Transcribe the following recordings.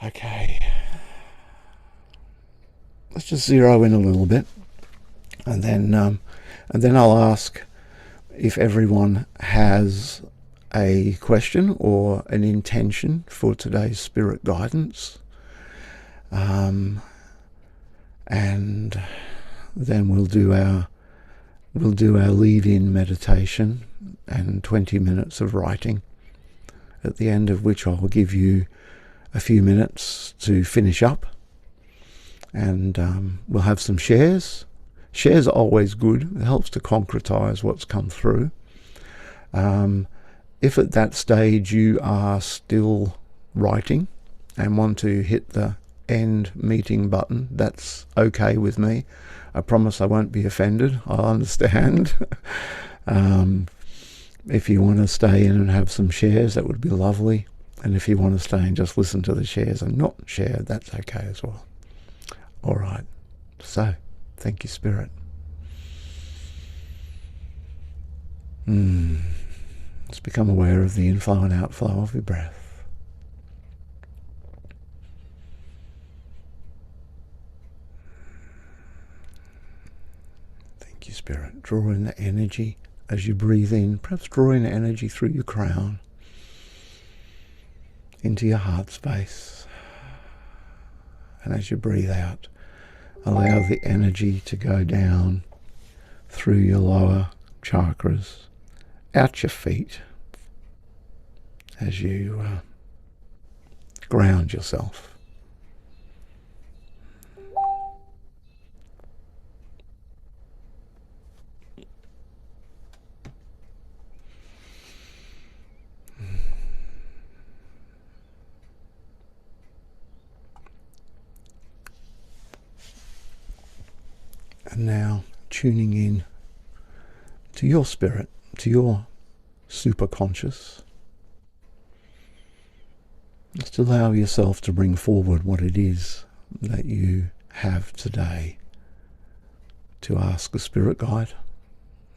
Okay, let's just zero in a little bit, and then I'll ask if everyone has a question or an intention for today's spirit guidance, and then we'll do our lead-in meditation and 20 minutes of writing, at the end of which I'll give you a few minutes to finish up, and we'll have some shares. Shares are always good. It helps to concretize what's come through. If at that stage you are still writing and want to hit the end meeting button, that's okay with me. I promise I won't be offended. I'll understand. If you want to stay in and have some shares, that would be lovely. And if you want to stay and just listen to the shares and not share, that's okay as well. All right. So, thank you, Spirit. Let's become aware of the inflow and outflow of your breath. Thank you, Spirit. Draw in the energy as you breathe in. Perhaps draw in energy through your crown into your heart space. And as you breathe out, allow the energy to go down through your lower chakras, out your feet, as you ground yourself. And now tuning in to your spirit, to your superconscious. Just allow yourself to bring forward what it is that you have today to ask a spirit guide,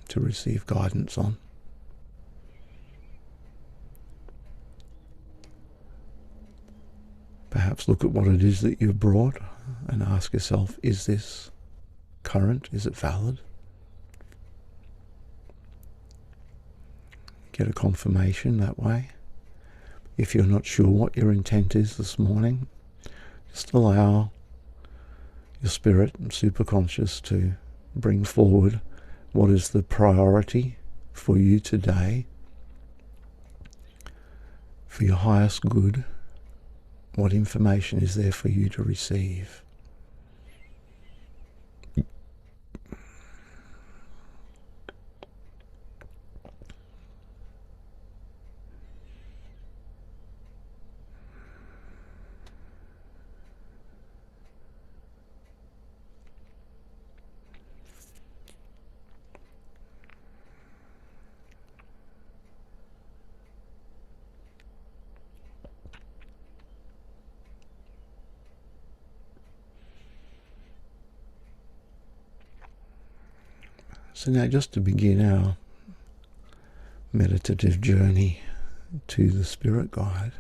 to receive guidance on. Perhaps look at what it is that you've brought and ask yourself, is this current? Is it valid? Get a confirmation that way. If you're not sure what your intent is this morning, just allow your spirit and superconscious to bring forward what is the priority for you today, for your highest good. What information is there for you to receive? So now, just to begin our meditative journey to the spirit guide,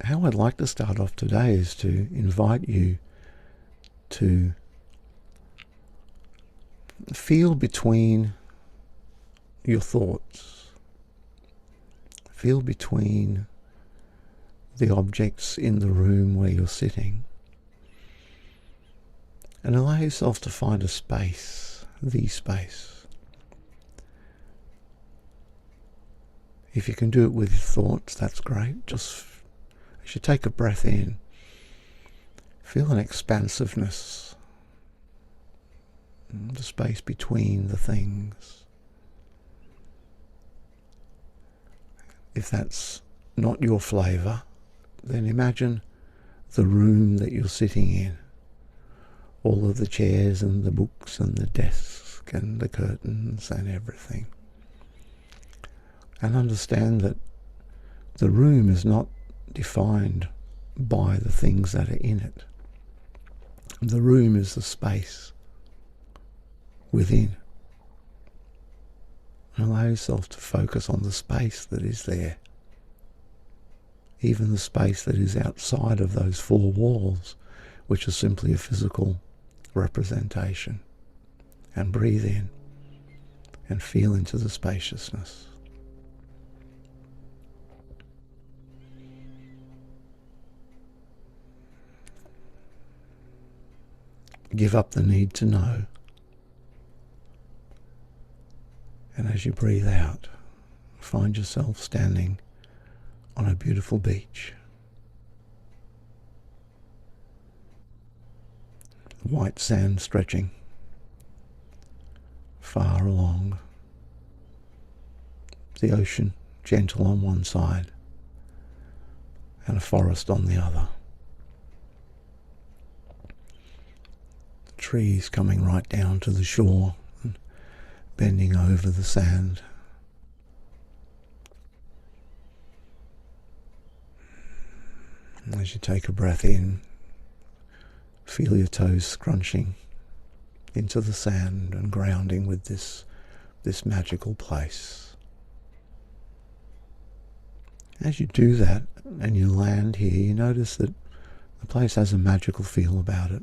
how I'd like to start off today is to invite you to feel between your thoughts. Feel between the objects in the room where you're sitting, and allow yourself to find a space, the space. If you can do it with your thoughts, that's great. Just as you take a breath in, feel an expansiveness, the space between the things. If that's not your flavour, then imagine the room that you're sitting in. All of the chairs and the books and the desk and the curtains and everything. And understand that the room is not defined by the things that are in it. The room is the space within. Allow yourself to focus on the space that is there. even the space that is outside of those four walls, which is simply a physical representation. And breathe in and feel into the spaciousness. Give up the need to know. And as you breathe out, find yourself standing on a beautiful beach. White sand stretching far along. The ocean gentle on one side and a forest on the other. The trees coming right down to the shore and bending over the sand. And as you take a breath in, feel your toes scrunching into the sand and grounding with this magical place. As you do that and you land here, you notice that the place has a magical feel about it.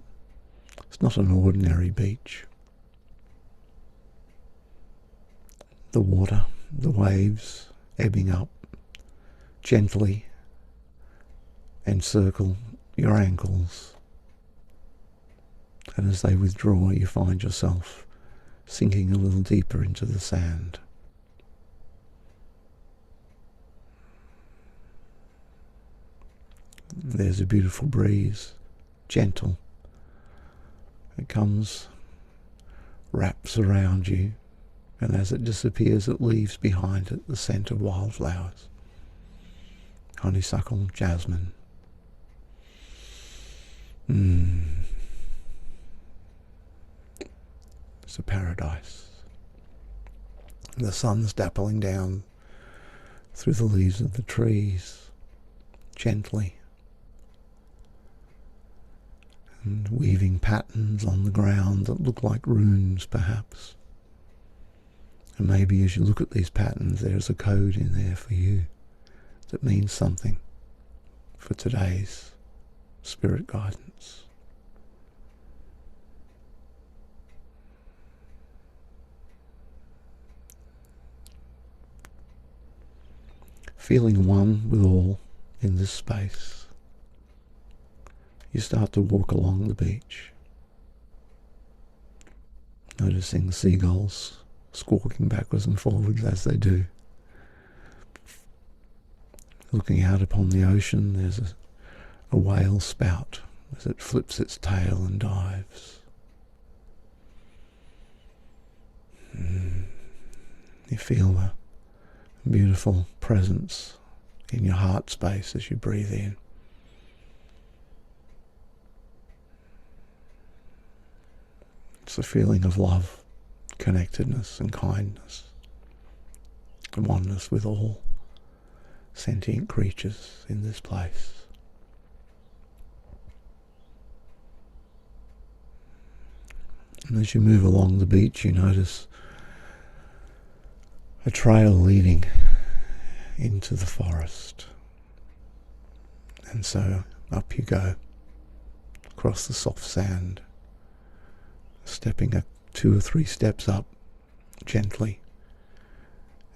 It's not an ordinary beach. The water, the waves ebbing up gently encircle your ankles. And as they withdraw, you find yourself sinking a little deeper into the sand. There's a beautiful breeze, gentle. It comes, wraps around you, and as it disappears, it leaves behind it the scent of wildflowers, honeysuckle, jasmine. It's a paradise. The sun's dappling down through the leaves of the trees, gently, and weaving patterns on the ground that look like runes, perhaps. And maybe as you look at these patterns, there's a code in there for you that means something for today's spirit guidance. Feeling one with all in this space, you start to walk along the beach, noticing seagulls squawking backwards and forwards as they do. Looking out upon the ocean, there's a whale spout as it flips its tail and dives. You feel a beautiful presence in your heart space as you breathe in. It's a feeling of love, connectedness and kindness, and oneness with all sentient creatures in this place. And as you move along the beach, you notice a trail leading into the forest. And so up you go, across the soft sand, stepping 2 or 3 steps up gently,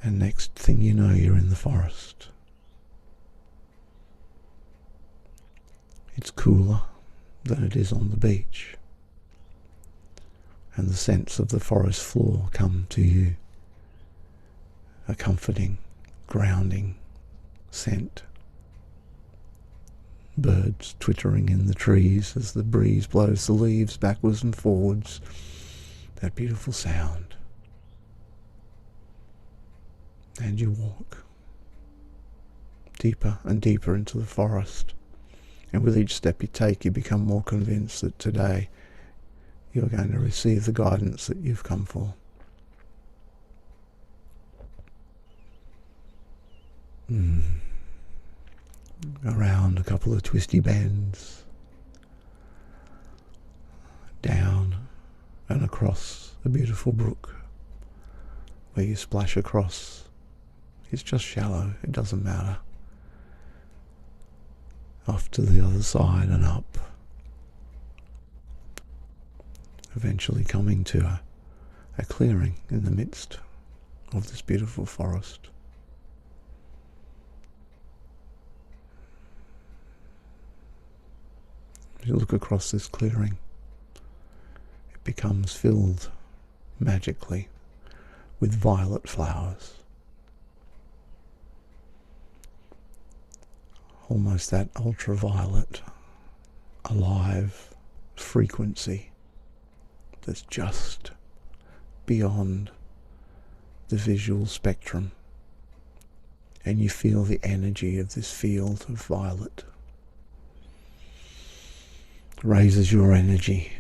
and next thing you know, you're in the forest. It's cooler than it is on the beach, and the scents of the forest floor come to you, a comforting, grounding scent. Birds twittering in the trees as the breeze blows the leaves backwards and forwards. That beautiful sound. And you walk deeper and deeper into the forest. And with each step you take, you become more convinced that today you're going to receive the guidance that you've come for. Around a couple of twisty bends, down and across a beautiful brook where you splash across. It's just shallow, it doesn't matter. off to the other side and up, eventually coming to a clearing in the midst of this beautiful forest. As you look across this clearing, it becomes filled magically with violet flowers. Almost that ultraviolet, alive frequency that's just beyond the visual spectrum, and you feel the energy of this field of violet. It raises your energy,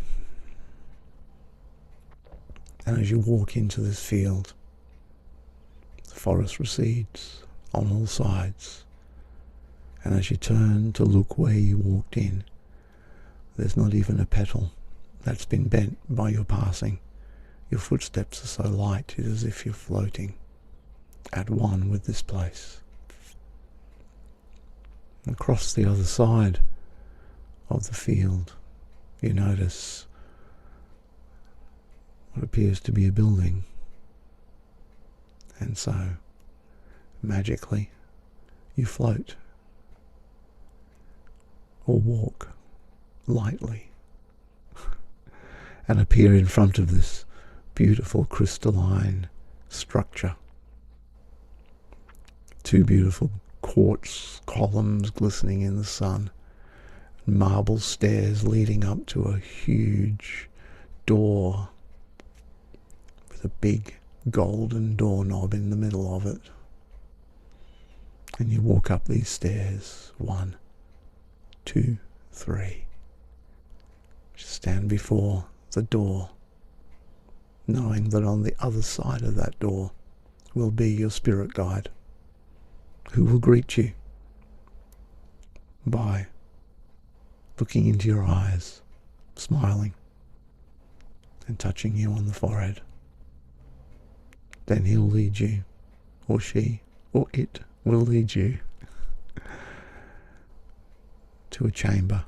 and as you walk into this field, the forest recedes on all sides, and as you turn to look where you walked in, there's not even a petal that's been bent by your passing. Your footsteps are so light, it is as if you're floating at one with this place. Across the other side of the field, you notice what appears to be a building, and so magically you float or walk lightly and appear in front of this beautiful crystalline structure. Two beautiful quartz columns glistening in the sun, marble stairs leading up to a huge door with a big golden doorknob in the middle of it. And you walk up these stairs, 1, 2, 3. Just stand before the door, knowing that on the other side of that door will be your spirit guide, who will greet you by looking into your eyes, smiling, and touching you on the forehead. Then he'll lead you, or she, or it will lead you to a chamber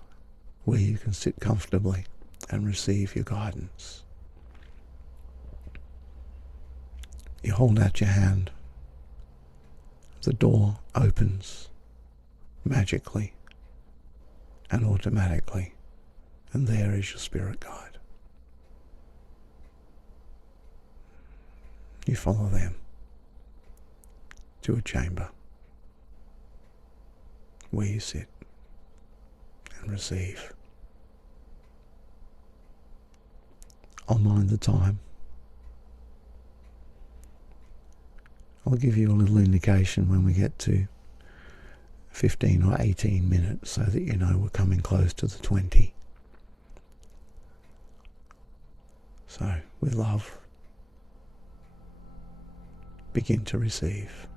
where you can sit comfortably and receive your guidance. You hold out your hand. The door opens magically and automatically, and there is your spirit guide. You follow them to a chamber where you sit and receive. I'll mind the time. I'll give you a little indication when we get to 15 or 18 minutes so that you know we're coming close to the 20. So, with love, begin to receive.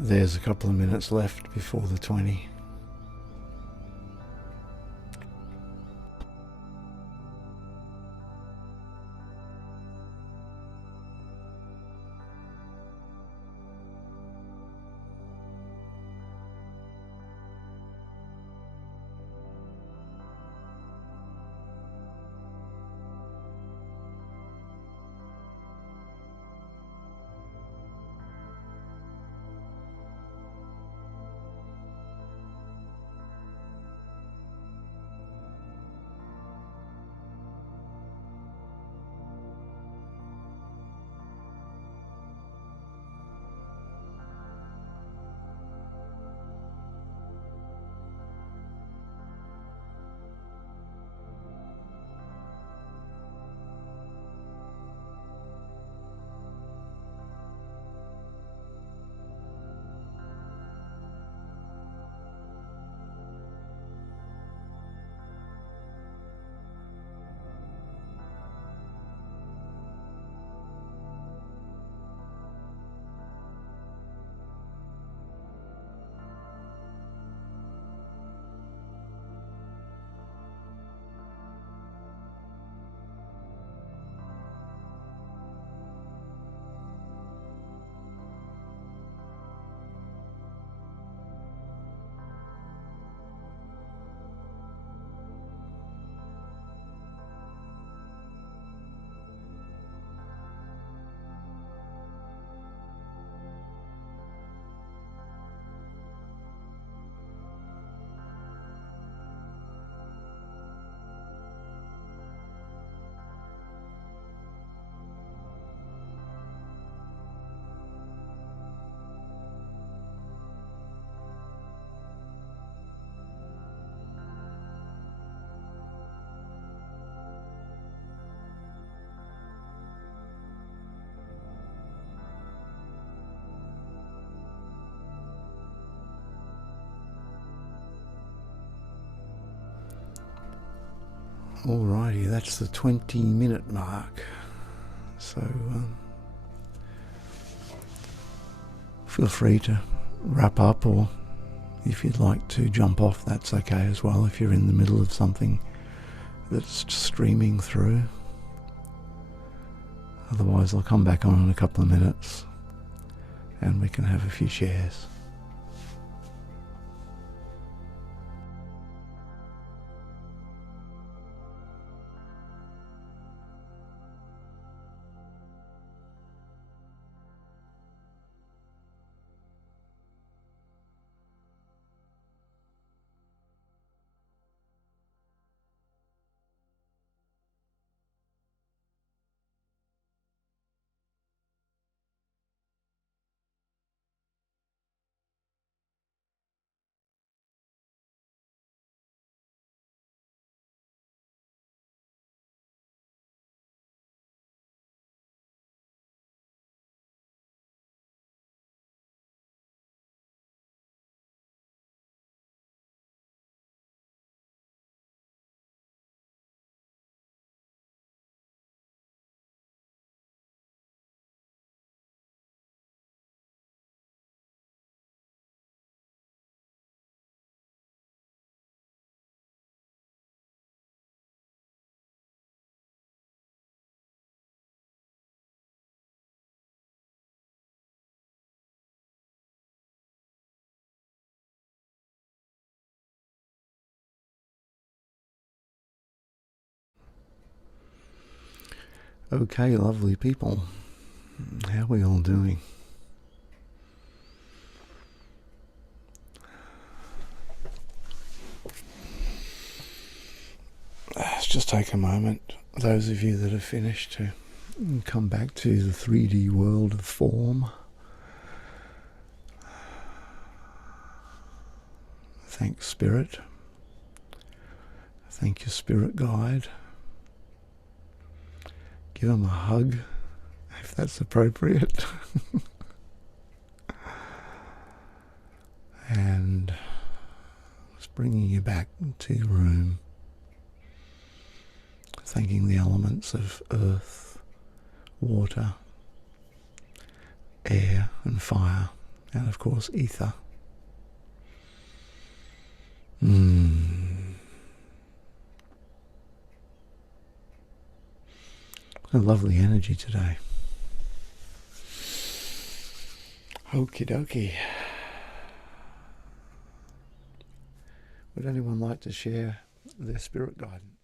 There's a couple of minutes left before the 20. Alrighty, that's the 20-minute mark. So feel free to wrap up, or if you'd like to jump off, that's okay as well if you're in the middle of something that's streaming through. Otherwise I'll come back on in a couple of minutes and we can have a few shares. Okay, lovely people, how are we all doing? Let's just take a moment, those of you that have finished, to come back to the 3D world of form. Thank Spirit. Thank your Spirit guide. Give them a hug, if that's appropriate. And just bringing you back to your room. Thanking the elements of earth, water, air and fire and of course ether. A lovely energy today. Okie dokie. Would anyone like to share their spirit guidance?